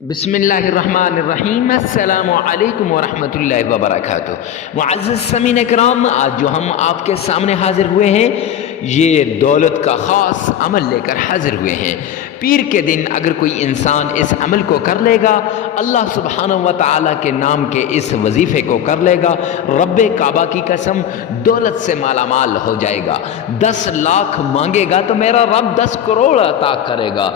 بسم اللہ الرحمن الرحیم، السلام علیکم ورحمۃ اللہ وبرکاتہ۔ معزز سامعین کرام، آج جو ہم آپ کے سامنے حاضر ہوئے ہیں یہ دولت کا خاص عمل لے کر حاضر ہوئے ہیں۔ پیر کے دن اگر کوئی انسان اس عمل کو کر لے گا، اللہ سبحانہ و تعالیٰ کے نام کے اس وظیفے کو کر لے گا، رب کعبہ کی قسم دولت سے مالا مال ہو جائے گا۔ 10 لاکھ مانگے گا تو میرا رب 10 کروڑ عطا کرے گا۔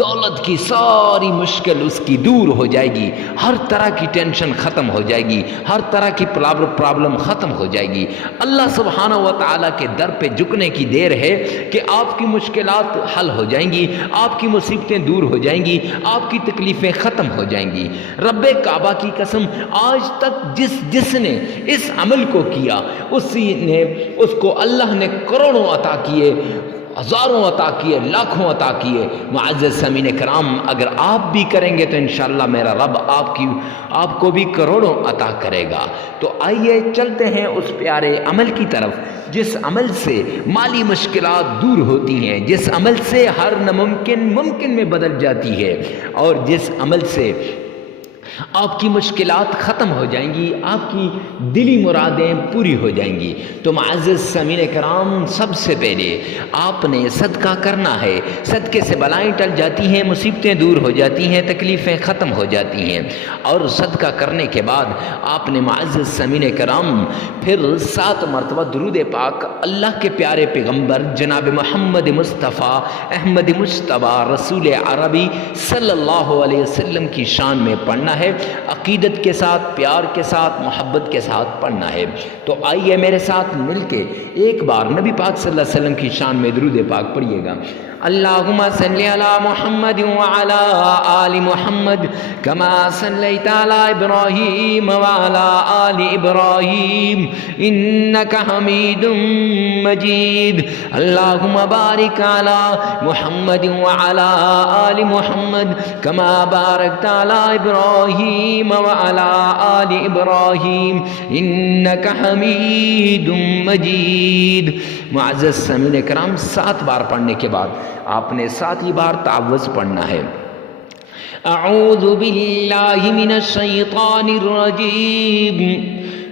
دولت کی ساری مشکل اس کی دور ہو جائے گی، ہر طرح کی ٹینشن ختم ہو جائے گی، ہر طرح کی پرابلم ختم ہو جائے گی۔ اللہ سبحانہ و تعالیٰ کے در پہ جھکنے کی دیر ہے کہ آپ کی مشکلات حل ہو جائیں گی، آپ کی مصیبتیں دور ہو جائیں گی، آپ کی تکلیفیں ختم ہو جائیں گی۔ رب کعبہ کی قسم آج تک جس نے اس عمل کو کیا اس کو اللہ نے کروڑوں عطا کیے، ہزاروں عطا کیے، لاکھوں عطا کیے۔ معزز سامعین کرام، اگر آپ بھی کریں گے تو انشاءاللہ میرا رب آپ کو بھی کروڑوں عطا کرے گا۔ تو آئیے چلتے ہیں اس پیارے عمل کی طرف جس عمل سے مالی مشکلات دور ہوتی ہیں، جس عمل سے ہر ناممکن ممکن میں بدل جاتی ہے، اور جس عمل سے آپ کی مشکلات ختم ہو جائیں گی، آپ کی دلی مرادیں پوری ہو جائیں گی۔ تو معزز سامعین کرام، سب سے پہلے آپ نے صدقہ کرنا ہے۔ صدقے سے بلائیں ٹل جاتی ہیں، مصیبتیں دور ہو جاتی ہیں، تکلیفیں ختم ہو جاتی ہیں۔ اور صدقہ کرنے کے بعد آپ نے معزز سامعین کرام پھر 7 مرتبہ درود پاک اللہ کے پیارے پیغمبر جناب محمد مصطفیٰ احمد مجتبیٰ رسول عربی صلی اللہ علیہ وسلم کی شان میں پڑھنا ہے، عقیدت کے ساتھ، پیار کے ساتھ، محبت کے ساتھ پڑھنا ہے۔ تو آئیے میرے ساتھ مل کے ایک بار نبی پاک صلی اللہ علیہ وسلم کی شان میں درود پاک پڑھیے گا۔ اللہم صلی علی محمد وعلی آل محمد کما صلیت علی ابراہیم وعلی آل ابراہیم انک حمید مجید۔ اللہم بارک علی محمد وعلی آل محمد کما بارکت علی ابراہیم وعلی آل ابراہیم انک حمید مجید۔ معزز سامعین کرام، 7 بار پڑھنے کے بعد آپ نے 7 بار تعوذ پڑھنا ہے۔ اعوذ باللہ من الشیطان الرجیم،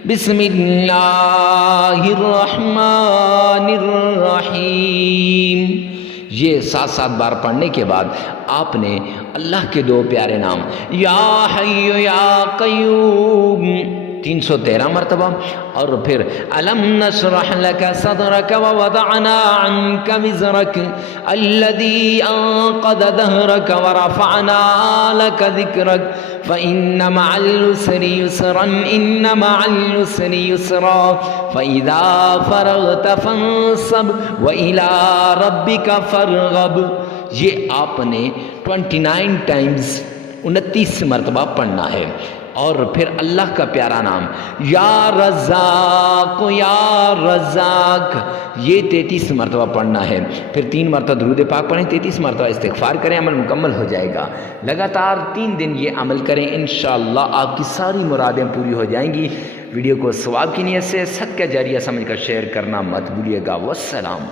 بسم اللہ الرحمن الرحیم۔ یہ 7 بار پڑھنے کے بعد آپ نے اللہ کے 2 پیارے نام یا حی یا قیوم 313 مرتبہ، اور پھر الم نشرح لک صدرک ووضعنا عنک وزرک الذی انقض ظہرک ورفعنا لک ذکرک فإن مع العسر یسرا ان مع العسر یسرا فإذا فرغت فانصب وإلی ربک فارغب۔ یہ آپ نے 29 ٹائمز 29 مرتبہ پڑھنا ہے۔ اور پھر اللہ کا پیارا نام یا رزاق یا رزاق یہ 33 مرتبہ پڑھنا ہے۔ پھر 3 مرتبہ درود پاک پڑھیں، 33 مرتبہ استغفار کریں، عمل مکمل ہو جائے گا۔ لگاتار 3 دن یہ عمل کریں، انشاءاللہ آپ کی ساری مرادیں پوری ہو جائیں گی۔ ویڈیو کو ثواب کی نیت سے صدقہ جاریہ سمجھ کر شیئر کرنا مت بھولیے گا۔ والسلام۔